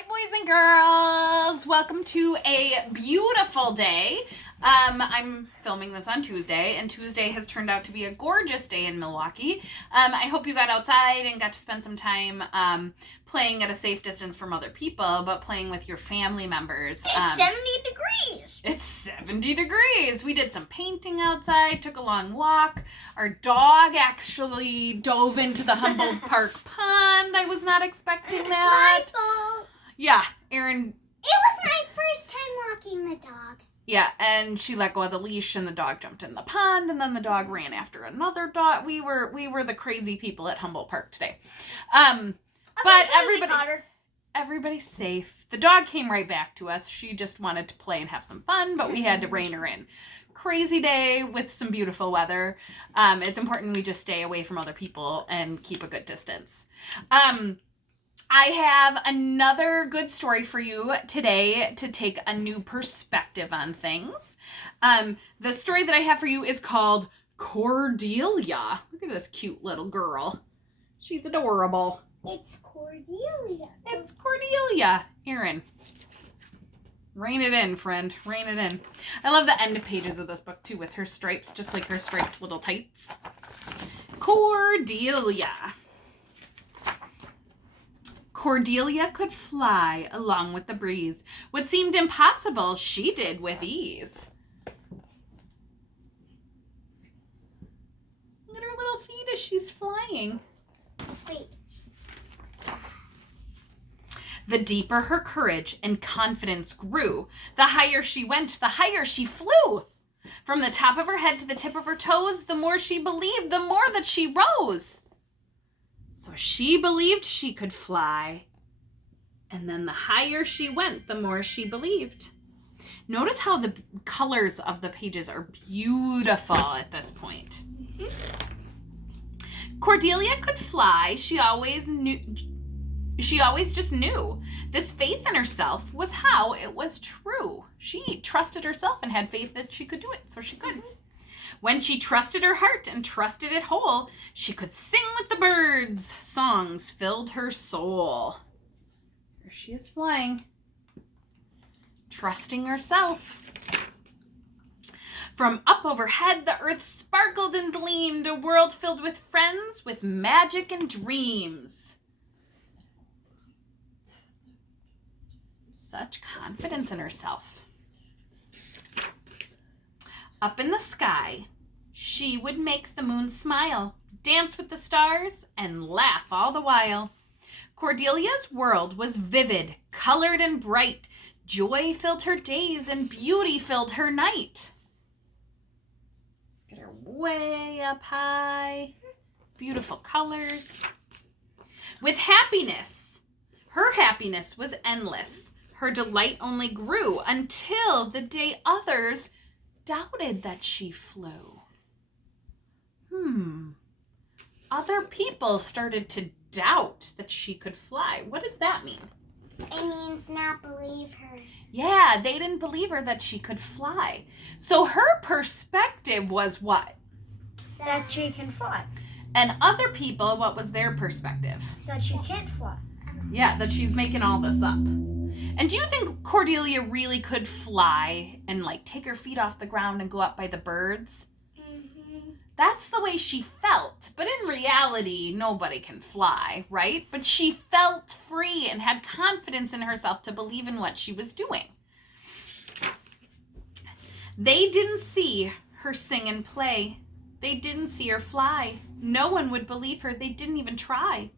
Hi, boys and girls. Welcome to a beautiful day. I'm filming this on Tuesday, and Tuesday has turned out to be a gorgeous day in Milwaukee. I hope you got outside and got to spend some time playing at a safe distance from other people, but playing with your family members. It's 70 degrees. It's 70 degrees. We did some painting outside, took a long walk. Our dog actually dove into the Humboldt Park pond. I was not expecting that. My fault. Yeah, Erin. It was my first time walking the dog. Yeah, and she let go of the leash and the dog jumped in the pond and then the dog ran after another dog. We were the crazy people at Humboldt Park today. But everybody's safe. The dog came right back to us. She just wanted to play and have some fun, but we had to rein her in. Crazy day with some beautiful weather. It's important we just stay away from other people and keep a good distance. I have another good story for you today to take a new perspective on things. The story that I have for you is called Cordelia. Look at this cute little girl. She's adorable. It's Cordelia. It's Cordelia. Erin, rein it in, friend. Rein it in. I love the end pages of this book, too, with her stripes, just like her striped little tights. Cordelia. Cordelia could fly along with the breeze. What seemed impossible, she did with ease. Look at her little feet as she's flying. Wait. The deeper her courage and confidence grew, the higher she went, the higher she flew. From the top of her head to the tip of her toes, the more she believed, the more that she rose. So she believed she could fly. And then the higher she went, the more she believed. Notice how the colors of the pages are beautiful at this point. Cordelia could fly. She always just knew. This faith in herself was how it was true. She trusted herself and had faith that she could do it, so she could. When she trusted her heart and trusted it whole, she could sing with the birds. Songs filled her soul. There she is flying, trusting herself. From up overhead, the earth sparkled and gleamed, a world filled with friends, with magic and dreams. Such confidence in herself. Up in the sky, she would make the moon smile, dance with the stars, and laugh all the while. Cordelia's world was vivid, colored, and bright. Joy filled her days, and beauty filled her night. Get her way up high. Beautiful colors. With happiness, her happiness was endless. Her delight only grew until the day others doubted that she flew. Other people started to doubt that she could fly. What does that mean? It means not believe her. Yeah, they didn't believe her that she could fly. So her perspective was what? That she can fly. And other people, what was their perspective? That she can't fly. Yeah, that she's making all this up. And do you think Cordelia really could fly and take her feet off the ground and go up by the birds? Mm-hmm. That's the way she felt. But in reality, nobody can fly, right? But she felt free and had confidence in herself to believe in what she was doing. They didn't see her sing and play. They didn't see her fly. No one would believe her. They didn't even try.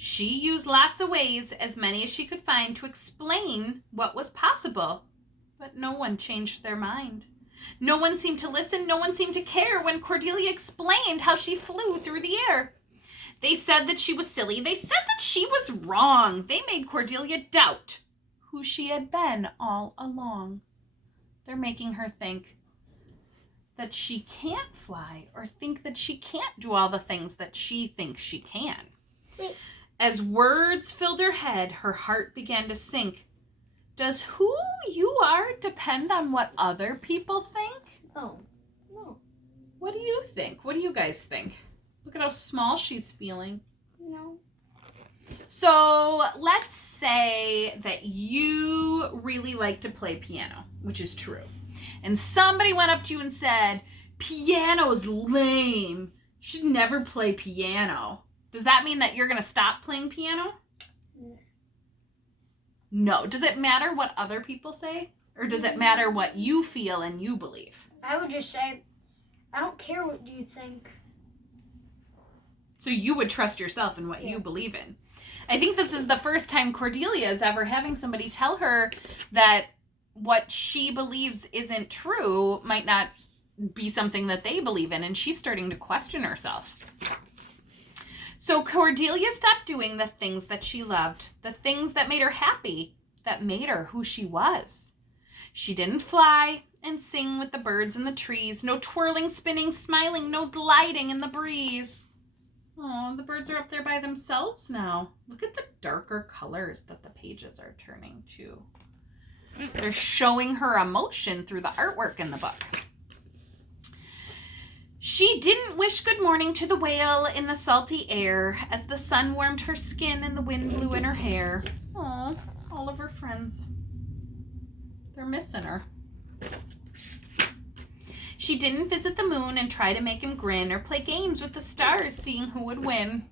She used lots of ways, as many as she could find, to explain what was possible. But no one changed their mind. No one seemed to listen. No one seemed to care when Cordelia explained how she flew through the air. They said that she was silly. They said that she was wrong. They made Cordelia doubt who she had been all along. They're making her think that she can't fly or think that she can't do all the things that she thinks she can. Wait. As words filled her head, her heart began to sink. Does who you are depend on what other people think? Oh, no. What do you think? What do you guys think? Look at how small she's feeling. No. So let's say that you really like to play piano, which is true. And somebody went up to you and said, piano's lame. You should never play piano. Does that mean that you're going to stop playing piano? No. Does it matter what other people say? Or does it matter what you feel and you believe? I would just say, I don't care what you think. So you would trust yourself in what you believe in. I think this is the first time Cordelia is ever having somebody tell her that what she believes isn't true might not be something that they believe in, and she's starting to question herself. So Cordelia stopped doing the things that she loved, the things that made her happy, that made her who she was. She didn't fly and sing with the birds in the trees, no twirling, spinning, smiling, no gliding in the breeze. Oh, the birds are up there by themselves now. Look at the darker colors that the pages are turning to. They're showing her emotion through the artwork in the book. She didn't wish good morning to the whale in the salty air as the sun warmed her skin and the wind blew in her hair. Oh, all of her friends. They're missing her. She didn't visit the moon and try to make him grin or play games with the stars, seeing who would win.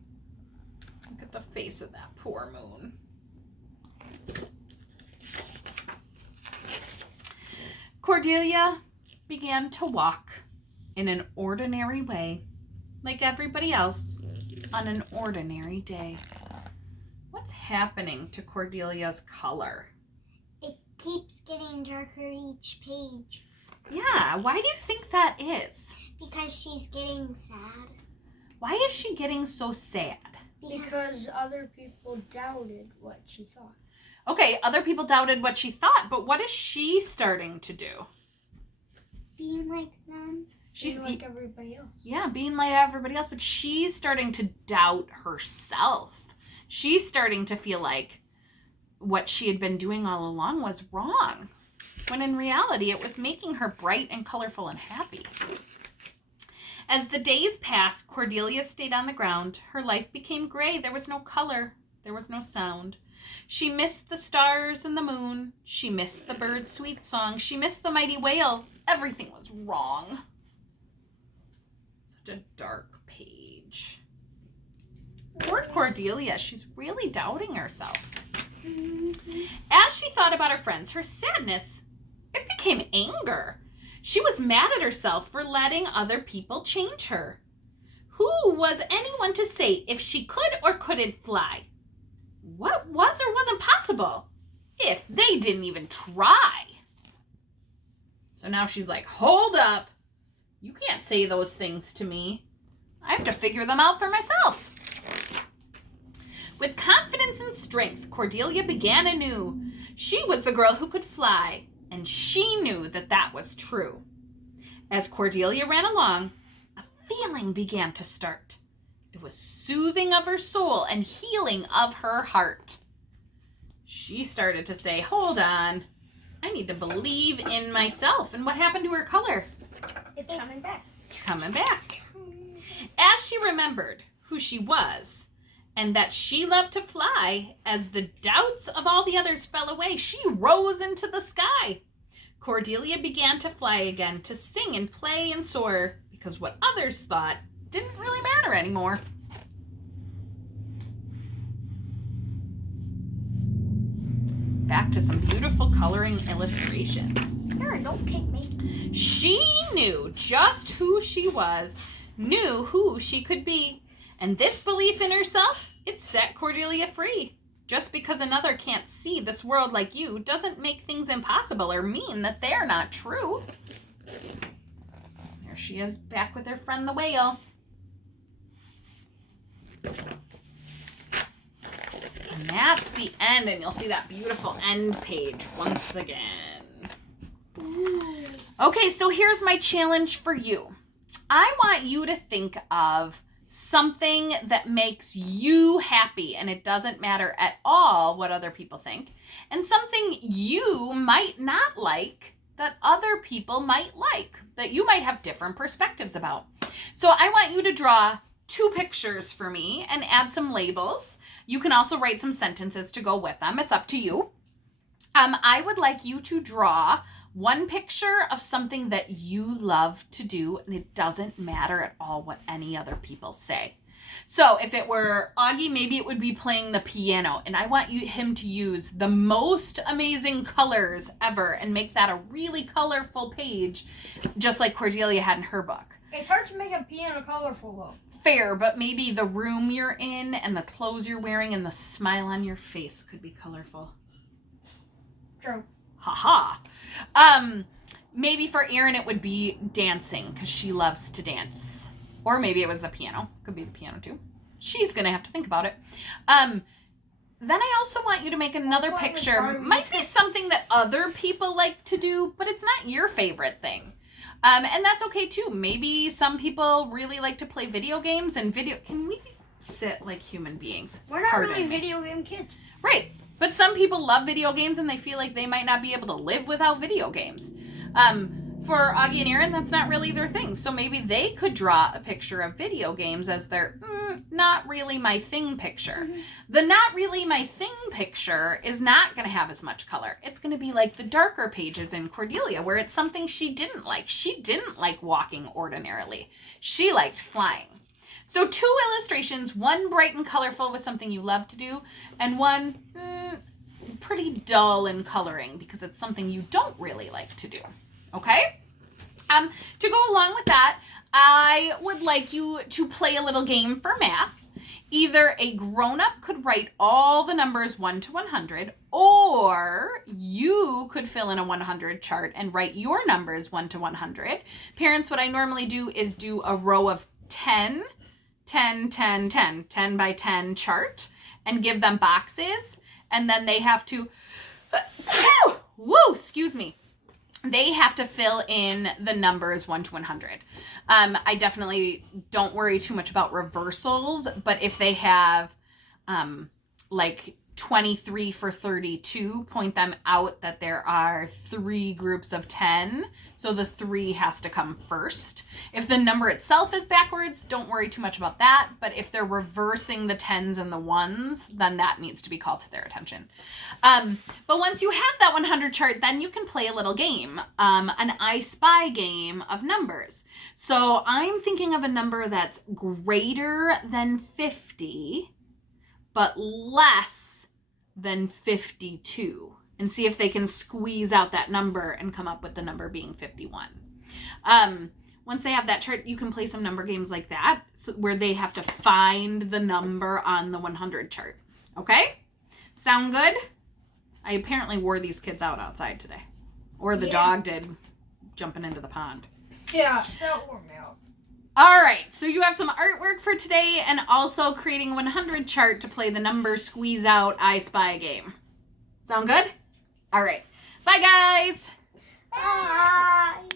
Look at the face of that poor moon. Cordelia began to walk in an ordinary way, like everybody else, on an ordinary day. What's happening to Cordelia's color? It keeps getting darker each page. Yeah, why do you think that is? Because she's getting sad. Why is she getting so sad? Because other people doubted what she thought. Okay, other people doubted what she thought, but what is she starting to do? Being like them. She's like everybody else. Yeah, being like everybody else, but she's starting to doubt herself. She's starting to feel like what she had been doing all along was wrong, when in reality it was making her bright and colorful and happy. As the days passed, Cordelia stayed on the ground. Her life became gray. There was no color. There was no sound. She missed the stars and the moon. She missed the bird's sweet song. She missed the mighty whale. Everything was wrong. Such a dark page. Poor Cordelia. She's really doubting herself. As she thought about her friends, her sadness, it became anger. She was mad at herself for letting other people change her. Who was anyone to say if she could or couldn't fly? What was or wasn't possible if they didn't even try? So now she's like, hold up. You can't say those things to me. I have to figure them out for myself. With confidence and strength, Cordelia began anew. She was the girl who could fly, and she knew that that was true. As Cordelia ran along, a feeling began to start. It was soothing of her soul and healing of her heart. She started to say, hold on, I need to believe in myself. And what happened to her color? It's coming back. It's coming back. As she remembered who she was and that she loved to fly, as the doubts of all the others fell away, she rose into the sky. Cordelia began to fly again, to sing and play and soar, because what others thought didn't really matter anymore. Back to some beautiful coloring illustrations. Sure, don't kick me. She knew just who she was, knew who she could be. And this belief in herself, it set Cordelia free. Just because another can't see this world like you doesn't make things impossible or mean that they're not true. There she is, back with her friend the whale. And that's the end, and you'll see that beautiful end page once again. Okay, so here's my challenge for you. I want you to think of something that makes you happy, and it doesn't matter at all what other people think, and something you might not like that other people might like, that you might have different perspectives about. So I want you to draw 2 pictures for me and add some labels. You can also write some sentences to go with them. It's up to you. I would like you to draw one picture of something that you love to do, and it doesn't matter at all what any other people say. So if it were Augie, maybe it would be playing the piano, and I want him to use the most amazing colors ever and make that a really colorful page, just like Cordelia had in her book. It's hard to make a piano colorful, though. Fair, but maybe the room you're in and the clothes you're wearing and the smile on your face could be colorful. True. Haha. Maybe for Erin it would be dancing because she loves to dance. Or maybe it was the piano. Could be the piano too. She's going to have to think about it. Then I also want you to make another picture. Might be something that other people like to do, but it's not your favorite thing. And that's okay too. Maybe some people really like to play video games and Can we sit like human beings? We're not really video game kids. Right. But some people love video games and they feel like they might not be able to live without video games. For Augie and Erin, that's not really their thing. So maybe they could draw a picture of video games as their not really my thing picture. Mm-hmm. The not really my thing picture is not going to have as much color. It's going to be like the darker pages in Cordelia, where it's something she didn't like. She didn't like walking ordinarily. She liked flying. So 2 illustrations, one bright and colorful with something you love to do, and one pretty dull in coloring because it's something you don't really like to do. Okay? To go along with that, I would like you to play a little game for math. Either a grown-up could write all the numbers 1 to 100, or you could fill in a 100 chart and write your numbers 1 to 100. Parents, what I normally do is do a row of 10 by 10 chart and give them boxes, and then they have to they have to fill in the numbers 1 to 100. I definitely don't worry too much about reversals, but if they have like 23 for 32, point them out that there are 3 groups of 10. So the 3 has to come first. If the number itself is backwards, don't worry too much about that. But if they're reversing the 10s and the 1s, then that needs to be called to their attention. But once you have that 100 chart, then you can play a little game, an I Spy game of numbers. So I'm thinking of a number that's greater than 50, but less than 52, and see if they can squeeze out that number and come up with the number being 51. Once they have that chart, you can play some number games like that, where they have to find the number on the 100 chart. Okay? Sound good? I apparently wore these kids out outside today. Or the dog did, jumping into the pond. Yeah, that wore me out. All right, so you have some artwork for today and also creating a 100 chart to play the number squeeze out I Spy game. Sound good? All right. Bye, guys. Bye.